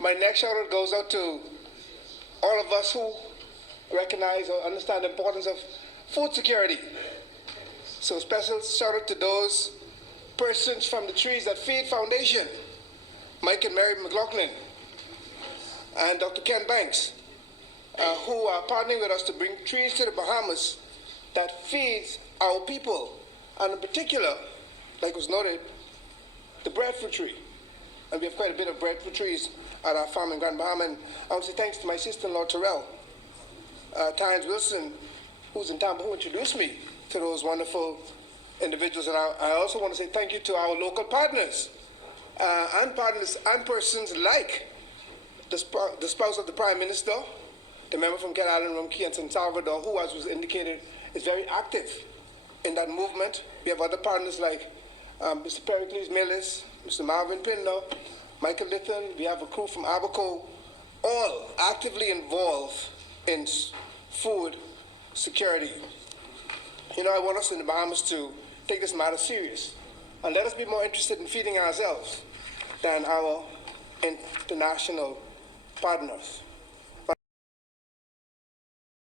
my next shout out goes out to all of us who recognize or understand the importance of food security. So special shout out to those persons from the Trees That Feed Foundation, Mike and Mary McLaughlin, and Dr. Ken Banks, who are partnering with us to bring trees to the Bahamas that feeds our people, and in particular, like was noted, the breadfruit tree. And we have quite a bit of breadfruit trees at our farm in Grand Bahama. And I want to say thanks to my sister-in-law, Terrell, Tynes Wilson, who's in town, who introduced me to those wonderful individuals. And I also want to say thank you to our local partners, and persons like the spouse of the Prime Minister, the member from Cat Island, Rumkey, and San Salvador, who, as was indicated, is very active in that movement. We have other partners like Mr. Pericles Millis, Mr. Marvin Pinder, Michael Litton. We have a crew from Abaco, all actively involved in food security. You know, I want us in the Bahamas to take this matter serious and let us be more interested in feeding ourselves than our international partners.